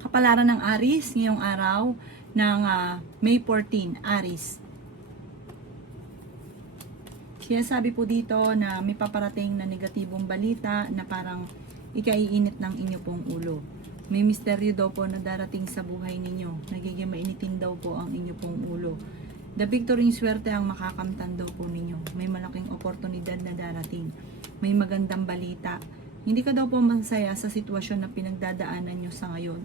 Kapalaran ng Aries ngayong araw ng May 14, Aries. Sinasabi po dito na may paparating na negatibong balita na parang ikaiinit ng inyo pong ulo. May misteryo daw po na darating sa buhay ninyo. Nagiging mainitin daw po ang inyo pong ulo. The victory swerte ang makakamtan daw po ninyo. May malaking oportunidad na darating. May magandang balita. Hindi ka daw po masaya sa sitwasyon na pinagdadaanan nyo sa ngayon.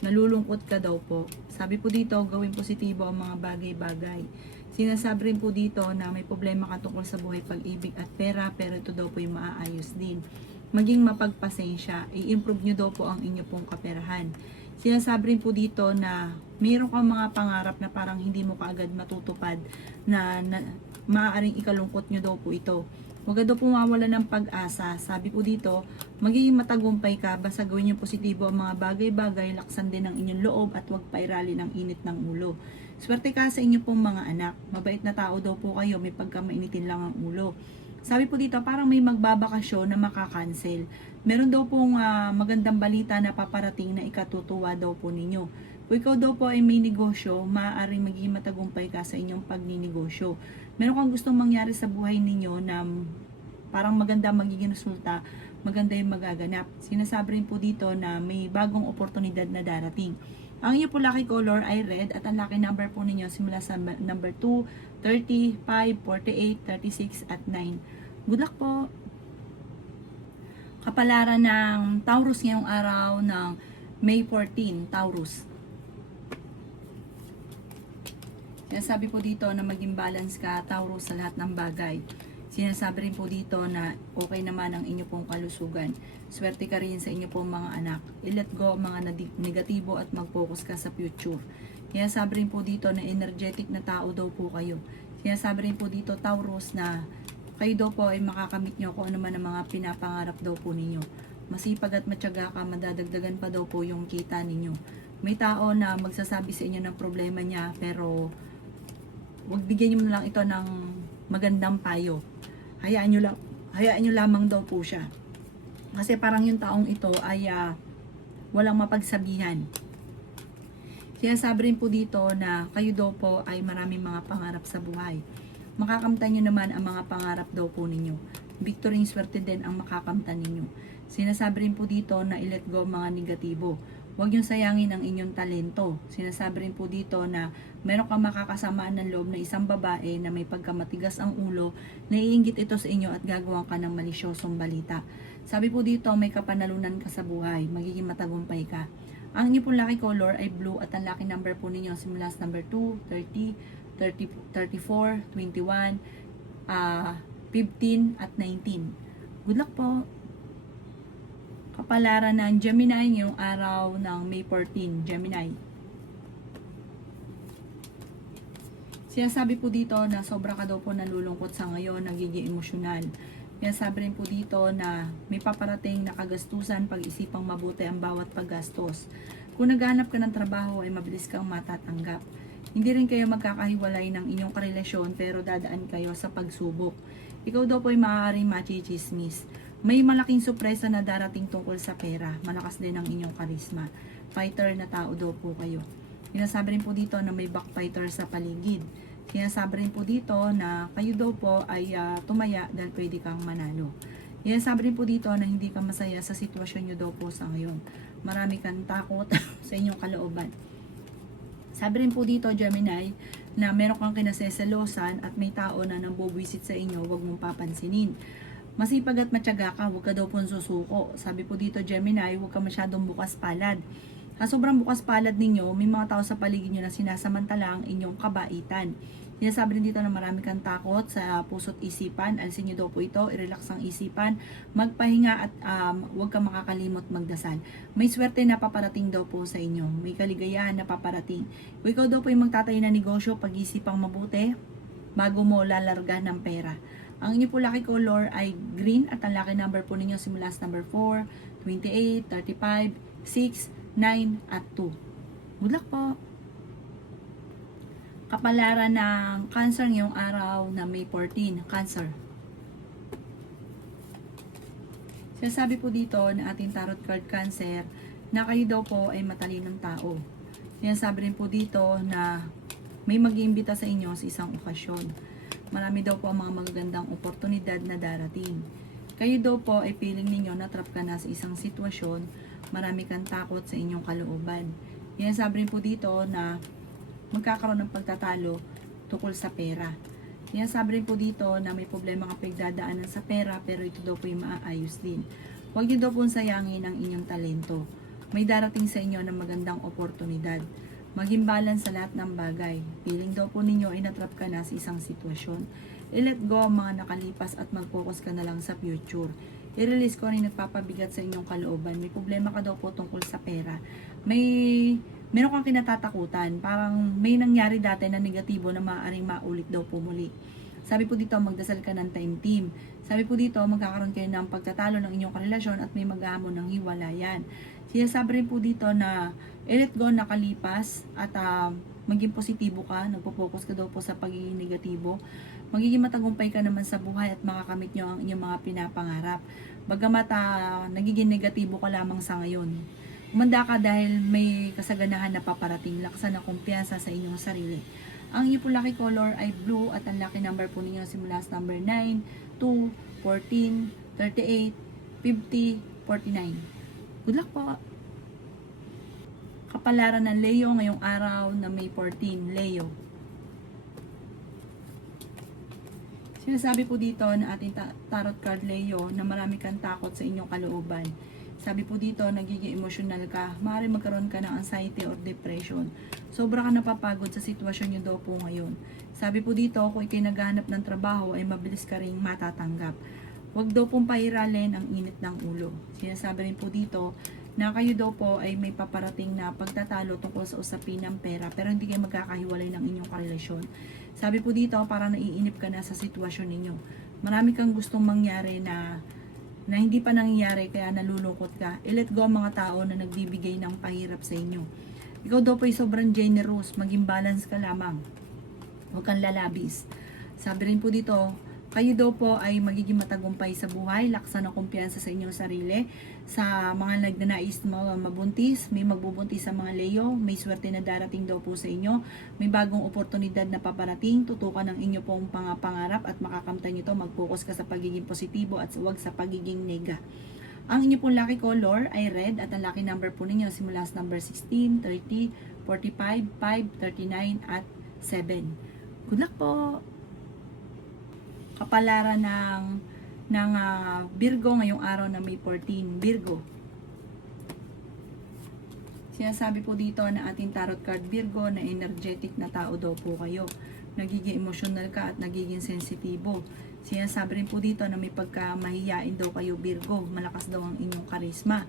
Nalulungkot ka daw po. Sabi po dito, gawing positibo ang mga bagay-bagay. Sinasabi rin po dito na may problema ka tungkol sa buhay, pag-ibig at pera, pero ito daw po yung maaayos din. Maging mapagpasensya, i-improve nyo daw po ang inyo pong kaperahan. Sinasabi rin po dito na mayroon kang mga pangarap na parang hindi mo kaagad matutupad na maaaring ikalungkot nyo daw po ito. Huwag daw pumawala ng pag-asa. Sabi po dito, magiging matagumpay ka basta gawin yung positibo ang mga bagay-bagay, laksan din ang inyong loob at huwag pairali ng init ng ulo. Swerte ka sa inyo pong mga anak. Mabait na tao daw po kayo, may pagkamainitin lang ang ulo. Sabi po dito, parang may magbabakasyon na makakancel. Meron daw pong magandang balita na paparating na ikatutuwa daw po ninyo. Kung ikaw daw po ay may negosyo, maaaring maging matagumpay ka sa inyong pagninegosyo. Meron kang gustong mangyari sa buhay ninyo na parang maganda magiging resulta, maganda yung magaganap. Sinasabi rin po dito na may bagong oportunidad na darating. Ang inyo po lucky color ay red at ang lucky number po ninyo simula sa number 2, 30, 5, 48, 36 at 9. Good luck po! Kapalaran ng Taurus ngayong araw ng May 14, Taurus. Sinasabi po dito na maging balance ka, Taurus, sa lahat ng bagay. Sinasabi rin po dito na okay naman ang inyo pong kalusugan. Swerte ka rin sa inyo pong mga anak. I-let go ang mga negatibo at mag-focus ka sa future. Sinasabi rin po dito na energetic na tao daw po kayo. Sinasabi rin po dito, Taurus, na kayo daw po ay makakamit nyo kung ano man ang mga pinapangarap daw po ninyo. Masipag at matyaga ka, madadagdagan pa daw po yung kita ninyo. May tao na magsasabi sa inyo ng problema niya, pero huwag bigyan nyo na lang ito ng magandang payo. Hayaan nyo lamang daw po siya. Kasi parang yung taong ito ay walang mapagsabihan. Sinasabi rin po dito na kayo daw po ay maraming mga pangarap sa buhay. Makakamtan nyo naman ang mga pangarap daw po ninyo. Victory swerte din ang makakamtan ninyo. Sinasabi rin po dito na i-let go mga negatibo. Huwag yung sayangin ang inyong talento. Sinasabi rin po dito na meron kang makakasamaan ng loob na isang babae na may pagkamatigas ang ulo, naiinggit ito sa inyo at gagawa ka ng malisyosong balita. Sabi po dito, may kapanalunan ka sa buhay, magiging matagumpay ka. Ang inyo pong lucky color ay blue at ang lucky number po ninyo simula sa number 2, 30, 34, 21, 15 at 19. Good luck po! Kapalaran ng Gemini ngayong araw ng May 14, Gemini. Sinasabi po dito na sobra ka daw po nalulungkot sa ngayon, nagiging emosyonal. Sinasabi rin po dito na may paparating na kagastusan, pag-isipang mabuti ang bawat paggastos. Kung naghanap ka ng trabaho ay mabilis kang matatanggap. Hindi rin kayo magkakahiwalay ng inyong karelasyon pero dadaan kayo sa pagsubok. Ikaw daw po ay maaaring machichismis. May malaking sorpresa na darating tungkol sa pera. Malakas din ang inyong karisma. Fighter na tao daw po kayo. Sinasabi rin po dito na may backfighter sa paligid. Sinasabi rin po dito na kayo daw po ay tumaya dahil pwede kang manalo. Sinasabi rin po dito na hindi ka masaya sa sitwasyon nyo daw po sa ngayon. Marami kang takot sa inyong kalooban. Sabi rin po dito, Gemini, na meron kang kinaseselosan at may tao na nambubwisit sa inyo, huwag mong papansinin. Masipag at matyaga ka, huwag ka daw pong susuko. Sabi po dito, Gemini, huwag ka masyadong bukas palad. Sa sobrang bukas palad ninyo, may mga tao sa paligid nyo na sinasamantala ang inyong kabaitan. Sinasabi rin dito na marami kang takot sa puso't isipan. Alisin nyo daw po ito, i-relax ang isipan, magpahinga at huwag ka makakalimot magdasal. May swerte na paparating daw po sa inyo. May kaligayahan na paparating. Kung ikaw daw po yung magtatayo ng negosyo, pag-isipang mabuti, bago mo lalarga ng pera. Ang inyo po lucky color ay green at ang lucky number po ninyo simula sa number 4, 28, 35, 6, 9 at 2. Good luck po! Kapalaran ng Cancer ngayong araw na May 14, Cancer. Sinasabi po dito na ating tarot card Cancer na kayo daw po ay matalinong tao. Sinasabi rin po dito na may mag-iimbita sa inyo sa isang okasyon. Marami daw po ang mga magagandang oportunidad na darating. Kayo daw po ay feeling ninyo na trap ka na sa isang sitwasyon, marami kang takot sa inyong kalooban. Sinasabi rin po dito na magkakaroon ng pagtatalo tungkol sa pera. Sinasabi rin po dito na may problema ka pagdadaanan sa pera, pero ito daw po yung maaayos din. Huwag niyo daw po sayangin ang inyong talento. May darating sa inyo ng magandang oportunidad. Maging balance sa lahat ng bagay. Feeling daw po ninyo ay natrap ka na sa isang sitwasyon. I-let go ang mga nakalipas at mag-focus ka na lang sa future. I-release ko ang nagpapabigat sa inyong kalooban. May problema ka daw po tungkol sa pera. Meron kang kinatatakutan. Parang may nangyari dati na negatibo na maaaring maulit daw po muli. Sabi po dito, magdasal ka ng time team. Sabi po dito, magkakaroon kayo ng pagtatalo ng inyong karelasyon at may mag-ahamon ng hiwalayan. Sinasabi rin po dito na i-let go nakalipas at maging positibo ka, nagpo-focus ka daw po sa pagiging negatibo. Magiging matagumpay ka naman sa buhay at makakamit nyo ang inyong mga pinapangarap. Bagamat nagiging negatibo ka lamang sa ngayon. Umanda ka dahil may kasaganahan na paparating, laksan na kumpiyansa sa inyong sarili. Ang inyong po lucky color ay blue at ang lucky number po ninyo simula sa number 9, 2, 14, 38, 50, 49. Good luck po! Kapalaran ng Leo ngayong araw na May 14, Leo. Sinasabi po dito na ating tarot card Leo na marami kang takot sa inyong kalooban. Sabi po dito, nagiging emotional ka, maaaring magkaroon ka ng anxiety or depression. Sobra ka napapagod sa sitwasyon nyo daw po ngayon. Sabi po dito, kung ikay naghahanap ng trabaho ay mabilis ka rin matatanggap. Huwag daw pong pairalin ang init ng ulo. Sinasabi rin po dito na kayo daw po ay may paparating na pagtatalo tungkol sa usapin ng pera pero hindi kayo magkakahiwalay ng inyong karelasyon. Sabi po dito, parang naiinip ka na sa sitwasyon ninyo. Marami kang gustong mangyari na hindi pa nangyayari kaya nalulungkot ka. I-let go ang mga tao na nagbibigay ng pahirap sa inyo. Ikaw daw po ay sobrang generous, maging balance ka lamang. Huwag kang lalabis. Sabi rin po dito, kayo daw po ay magiging matagumpay sa buhay, laksan ng kumpiyansa sa inyong sarili. Sa mga nagnanais mabuntis, may magbubuntis sa mga Leo, may swerte na darating daw po sa inyo, may bagong oportunidad na paparating, tutukan ng inyo pong pangarap at makakamtan nyo to, mag-focus ka sa pagiging positibo at huwag sa pagiging nega. Ang inyo pong lucky color ay red at ang lucky number po ninyo simula sa number 16, 30, 45, 5, 39 at 7. Good luck po! Kapalaran ng Virgo ngayong araw na May 14, Virgo. Sinasabi po dito na ating tarot card Virgo na energetic na tao daw po kayo. Nagiging emotional ka at nagiging sensitibo. Sinasabi rin po dito na may pagkamahiyain daw kayo Virgo. Malakas daw ang inyong karisma.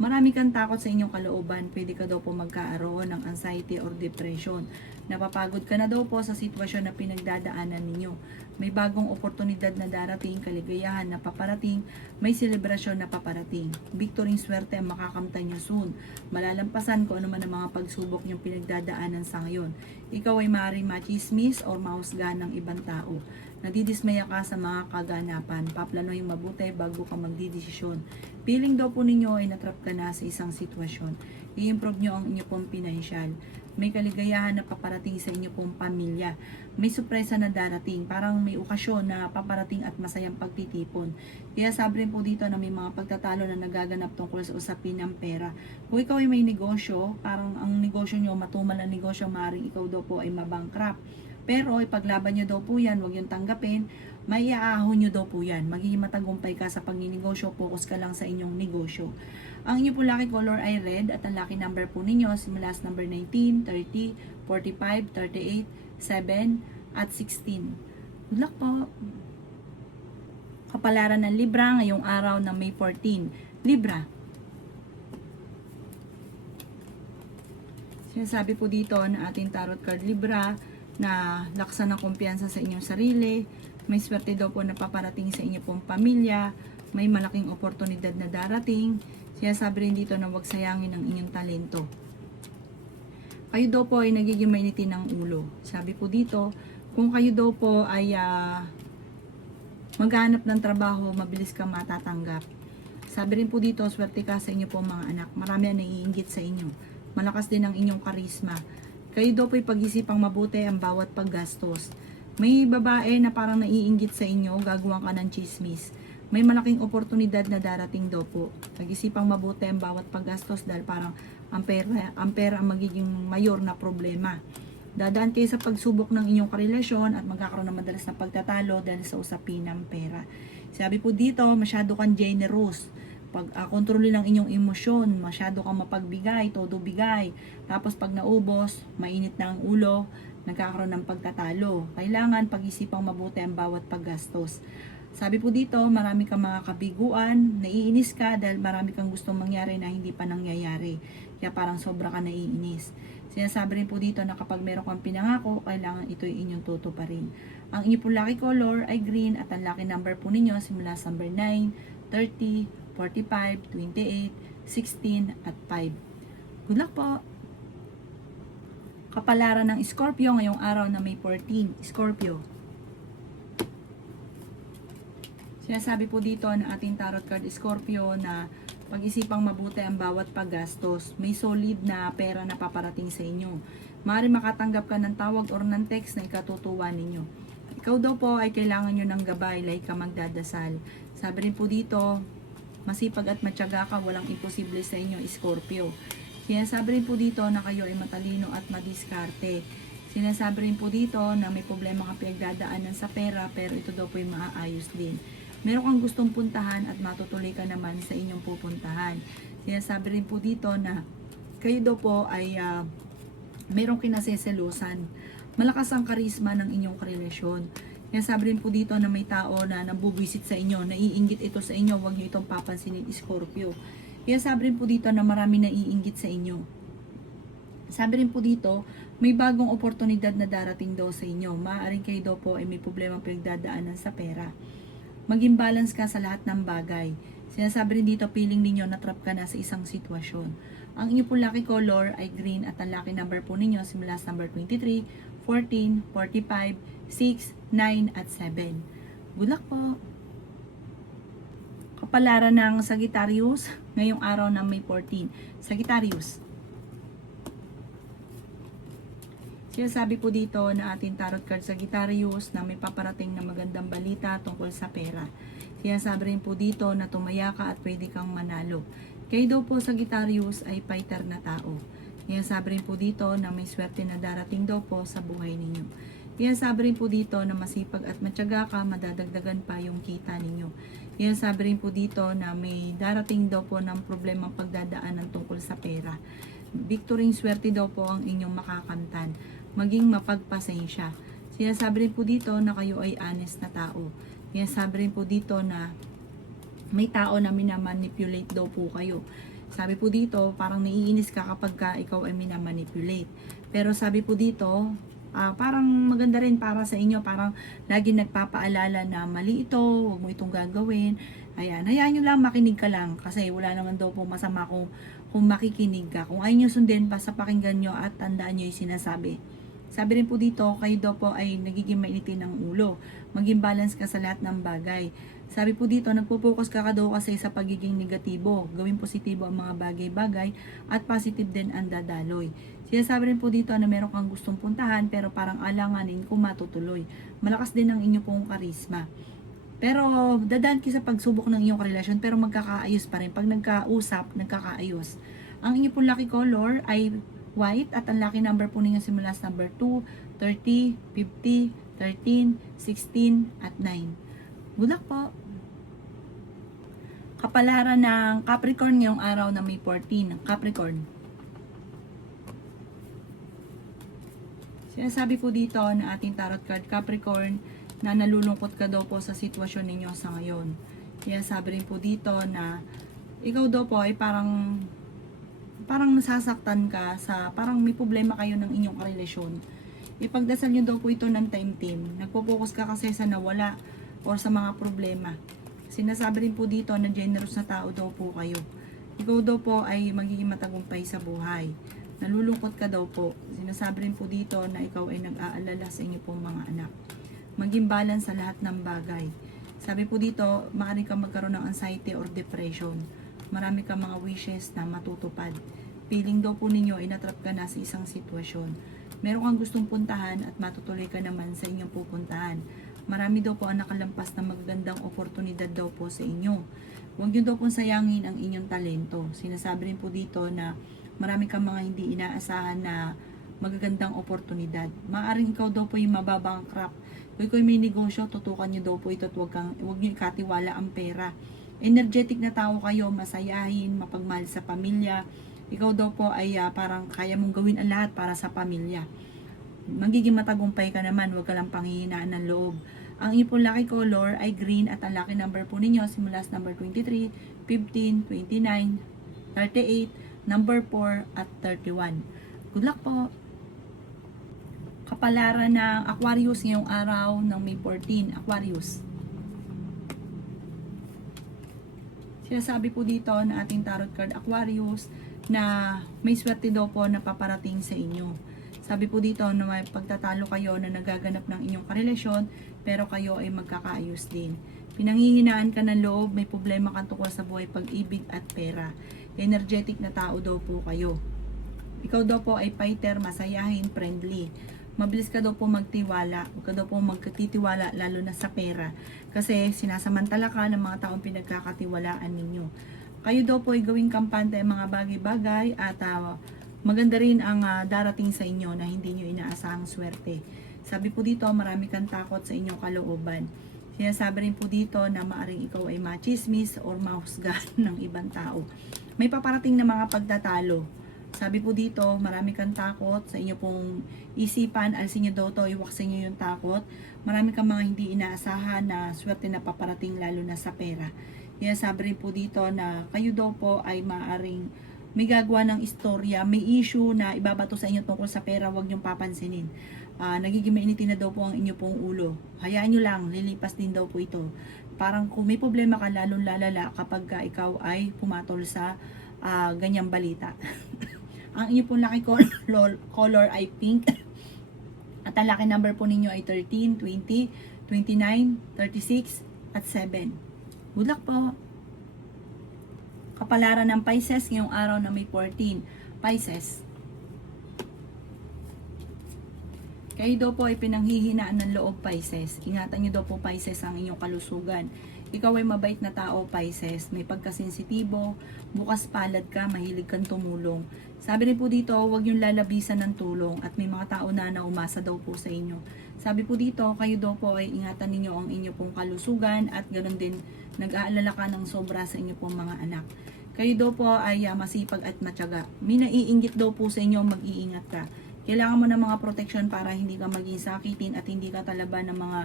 Marami kang takot sa inyong kalooban, pwede ka daw po magkaroon ng anxiety or depression. Napapagod ka na daw po sa sitwasyon na pinagdadaanan ninyo. May bagong oportunidad na darating, kaligayahan na paparating, may selebrasyon na paparating. Victory, swerte ang makakamtan nyo soon. Malalampasan ko ano man ang mga pagsubok nyong pinagdadaanan sa ngayon. Ikaw ay maaaring machismis or mahusgahan ng ibang tao. Nadidismaya ka sa mga kaganapan. Paplanohin mabuti bago ka magdidesisyon. Feeling daw po ninyo ay natrap ka na sa isang sitwasyon. I-improve nyo ang inyo pong pinansyal. May kaligayahan na paparating sa inyo pong pamilya. May surpresa na darating. Parang may okasyon na paparating at masayang pagtitipon. Kaya sabi rin po dito na may mga pagtatalo na nagaganap tungkol sa usapin ng pera. Kung ikaw ay may negosyo, parang ang negosyo nyo, matumal ang negosyo, maaaring ikaw daw po ay mabankrupt. Pero ipaglaban nyo daw po yan, huwag yung tanggapin, may iaahon nyo daw po yan. Magiging matagumpay ka sa pagninegosyo, focus ka lang sa inyong negosyo. Ang inyo po lucky color ay red at ang lucky number po ninyo simula sa number 19, 30, 45, 38, 7 at 16. Good luck po! Kapalaran ng Libra ngayong araw ng May 14. Libra. Sinasabi po dito na ating tarot card Libra na laksan ng kumpiyansa sa inyong sarili, may swerte daw po na paparating sa inyo pong pamilya, may malaking oportunidad na darating. Sinasabi rin dito na huwag sayangin ang inyong talento. Kayo daw po ay nagiging mainitin ng ulo. Sabi po dito, kung kayo daw po ay maghanap ng trabaho, mabilis ka matatanggap. Sabi rin po dito, swerte ka sa inyo po mga anak. Marami ang naiinggit sa inyo. Malakas din ang inyong karisma. Kayo daw po'y pag-isipang mabuti ang bawat paggastos. May babae na parang naiinggit sa inyo, gagawin ka ng chismis. May malaking oportunidad na darating daw po. Pag-isipang mabuti ang bawat paggastos dahil parang ang pera ang magiging mayor na problema. Dadaan kayo sa pagsubok ng inyong karelasyon at magkakaroon ng madalas na pagtatalo dahil sa usapin ng pera. Sabi po dito, masyado kang generous. Kontrolin ang inyong emosyon, masyado kang mapagbigay, todo bigay. Tapos pag naubos, mainit na ang ulo, nagkakaroon ng pagtatalo. Kailangan pag-isipang mabuti ang bawat paggastos. Sabi po dito, marami kang mga kabiguan, naiinis ka dahil marami kang gustong mangyari na hindi pa nangyayari. Kaya parang sobra ka naiinis. Sinasabi rin po dito na kapag meron kang pinangako, kailangan ito'y inyong tutuparin. Ang inyo po lucky color ay green at ang lucky number po ninyo simula sa number 9, 30, 45, 28, 16 at 5. Good luck po! Kapalaran ng Scorpio ngayong araw na May 14. Scorpio. Sinasabi po dito na ating tarot card Scorpio na pag-isipang mabuti ang bawat paggastos. May solid na pera na paparating sa inyo. Maaari makatanggap ka ng tawag or ng text na ikatutuwa ninyo. Ikaw daw po ay kailangan nyo ng gabay, like ka magdadasal. Sabi rin po dito, masipag at matyaga ka, walang imposible sa inyo, Scorpio. Sinasabi rin po dito na kayo ay matalino at madiskarte. Sinasabi rin po dito na may problema kang pinagdadaanan sa pera, pero ito daw po ay maaayos din. Meron kang gustong puntahan at matutuloy ka naman sa inyong pupuntahan. Sinasabi rin po dito na kayo daw po ay merong kinaseselusan. Malakas ang karisma ng inyong karelasyon. Sinasabi rin po dito na may tao na nabubwisit sa inyo, naiinggit ito sa inyo, huwag nyo itong papansinin, Scorpio. Sinasabi rin po dito na marami naiinggit sa inyo. Sabi rin po dito, may bagong oportunidad na darating daw sa inyo. Maaaring kayo daw po ay may problema pinagdadaanan sa pera. Maging balance ka sa lahat ng bagay. Sinasabi rin dito, feeling ninyo na trap ka na sa isang sitwasyon. Ang inyo po lucky color ay green at ang lucky number po ninyo simula sa number 23, 14, 45, 6, 9 at 7. Good luck po! Kapalaran ng Sagittarius ngayong araw ng May 14. Sagittarius. Sinasabi po dito na ating tarot card Sagittarius na may paparating na magandang balita tungkol sa pera. Sinasabi rin po dito na tumaya ka at pwede kang manalo. Kayo daw po Sagittarius ay fighter na tao. Sinasabi rin po dito na may swerte na darating daw po sa buhay ninyo. Sinasabi rin po dito na masipag at matyaga ka, madadagdagan pa yung kita ninyo. Sinasabi rin po dito na may darating daw po ng problemang pagdadaanan tungkol sa pera. Victory swerte daw po ang inyong makakamtan. Maging mapagpasensya. Sinasabi rin po dito na kayo ay honest na tao. Sinasabi rin po dito na may tao na minamanipulate daw po kayo. Sabi po dito, parang naiinis ka kapag ikaw ay minamanipulate. Pero sabi po dito, parang maganda rin para sa inyo, parang lagi nagpapaalala na mali ito, huwag mo itong gagawin. Ayan, hayaan nyo lang, makinig ka lang kasi wala naman daw po masama kung makikinig ka. Kung ayaw nyo sundin, basta pakinggan nyo at tandaan nyo yung sinasabi. Sabi rin po dito, kayo daw po ay nagiging mainitin ng ulo. Maging balance ka sa lahat ng bagay. Sabi po dito, nagpo-focus ka daw kasi sa pagiging negatibo. Gawing positibo ang mga bagay-bagay at positive din ang dadaloy. Sinasabi rin po dito na meron kang gustong puntahan pero parang alanganin kung matutuloy. Malakas din ang inyo pong karisma. Pero dadaan kayo sa pagsubok ng inyong relasyon pero magkakaayos pa rin. Pag nagkausap, nagkakaayos. Ang inyo pong lucky color ay white at ang lucky number po ninyo simula sa number 2, 30, 50, 13, 16 at 9. Good luck po! Kapalaran ng Capricorn ngayong araw na May 14. Capricorn. Sinasabi po dito na ating tarot card Capricorn na nalulungkot ka daw po sa sitwasyon ninyo sa ngayon. Kaya sabi rin po dito na ikaw daw po ay parang nasasaktan ka sa parang may problema kayo ng inyong relasyon. Ipagdasal nyo daw po ito ng time team. Nagpo-focus ka kasi sa nawala o sa mga problema. Sinasabi rin po dito na generous na tao daw po kayo. Ikaw daw po ay magiging matagumpay sa buhay. Nalulungkot ka daw po. Sinasabi rin po dito na ikaw ay nag-aalala sa inyo pong mga anak. Maging balance sa lahat ng bagay. Sabi po dito, maaari kang magkaroon ng anxiety or depression. Marami kang mga wishes na matutupad. Feeling daw po ninyo ay natrap ka na sa isang sitwasyon. Meron kang gustong puntahan at matutuloy ka naman sa inyong pupuntahan. Marami daw po ang nakalampas na magagandang oportunidad daw po sa inyo. Huwag nyo daw pong sayangin ang inyong talento. Sinasabi rin po dito na marami kang mga hindi inaasahan na magagandang oportunidad. Maaring ikaw daw po yung mababangkrap. Kung ikaw may negosyo, tutukan nyo daw po ito at huwag nyo ikatiwala ang pera. Energetic na tao kayo, masayahin, mapagmahal sa pamilya. Ikaw daw po ay parang kaya mong gawin ang lahat para sa pamilya. Magiging matagumpay ka naman, huwag ka lang panghihinaan ng loob. Ang inyong pong lucky color ay green at ang lucky number po ninyo simula sa number 23, 15, 29, 38, number 4 at 31. Good luck po! Kapalaran ng Aquarius ngayong araw ng May 14, Aquarius. Sinasabi po dito na ating tarot card Aquarius na may swerte daw po na paparating sa inyo. Sabi po dito na may pagtatalo kayo na nagaganap ng inyong karelasyon pero kayo ay magkakaayos din. Pinanghihinaan ka ng loob, may problema ka tungkol sa buhay, pag-ibig at pera. Energetic na tao daw po kayo. Ikaw daw po ay fighter, masayahin, friendly. Mabilis ka daw po magtiwala. Huwag ka daw po magkatitiwala lalo na sa pera. Kasi sinasamantala ka ng mga taong pinagkakatiwalaan ninyo. Kayo daw po ay gawing kampante ang mga bagay-bagay at maganda rin ang darating sa inyo na hindi nyo inaasahang swerte. Sabi po dito, marami kang takot sa inyong kalooban. Sinasabi rin po dito na maaring ikaw ay machismis or mahusgahan ng ibang tao. May paparating na mga pagtatalo. Sabi po dito, marami kang takot sa inyo pong isipan, alisin nyo daw to, iwaksin nyo yung takot. Marami kang mga hindi inaasahan na swerte na paparating lalo na sa pera. Kaya sabi rin po dito na kayo daw po ay maaring may gagawa ng istorya, may issue na ibabato sa inyo tungkol sa pera, huwag nyong papansinin. Nagiging mainitin na daw po ang inyo pong ulo. Hayaan nyo lang, lilipas din daw po ito. Parang kung may problema ka, lalong lalala kapag ikaw ay pumatol sa ganyang balita. Ang inyo pong lucky color ay pink. At ang lucky number po ninyo ay 13, 20, 29, 36, at 7. Good luck po! Kapalaran ng Pisces ngayong araw na May 14. Pisces. Kayo daw po ay pinanghihinaan ng loob, Pisces. Ingatan nyo daw po, Pisces, ang inyong kalusugan. Ikaw ay mabait na tao, Pisces. May pagkasensitibo, bukas palad ka, mahilig kang tumulong. Sabi rin po dito, huwag yung lalabisan ng tulong at may mga tao na umasa daw po sa inyo. Sabi po dito, kayo daw po ay ingatan ninyo ang inyo pong kalusugan at ganoon din nag-aalala ka ng sobra sa inyo pong mga anak. Kayo daw po ay masipag at matyaga. May naiinggit daw po sa inyo, mag-iingat ka. Kailangan mo ng mga protection para hindi ka maging sakitin at hindi ka talaban ng mga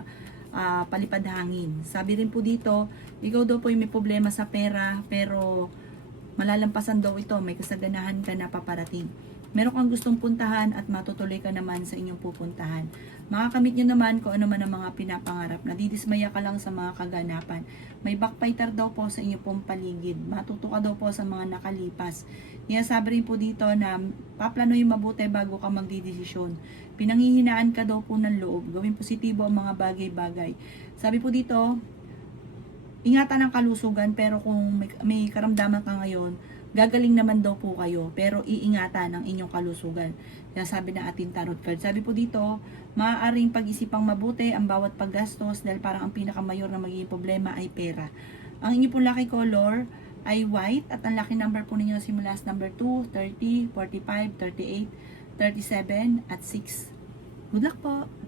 palipad hangin. Sabi rin po dito, ikaw daw po ay may problema sa pera pero malalampasan daw ito, may kasaganahan ka na paparating. Meron kang gustong puntahan at matutuloy ka naman sa inyong pupuntahan. Makakamit nyo naman kung ano man ang mga pinapangarap. Nadidismaya ka lang sa mga kaganapan. May backfighter daw po sa inyong pong paligid. Matuto ka daw po sa mga nakalipas. Kaya sabi rin po dito na paplanuhin mabuti bago ka magdidesisyon. Pinanghihinaan ka daw po ng loob. Gawin positibo ang mga bagay-bagay. Sabi po dito, ingatan ang kalusugan pero kung may karamdaman ka ngayon, gagaling naman daw po kayo pero iingatan ang inyong kalusugan. Kaya sabi na ating tarot card. Sabi po dito, maaaring pag-isipang mabuti ang bawat paggastos dahil parang ang pinakamayor na magiging problema ay pera. Ang inyong pong lucky color ay white at ang lucky number po ninyo simula sa number 2, 30, 45, 38, 37 at 6. Good luck po!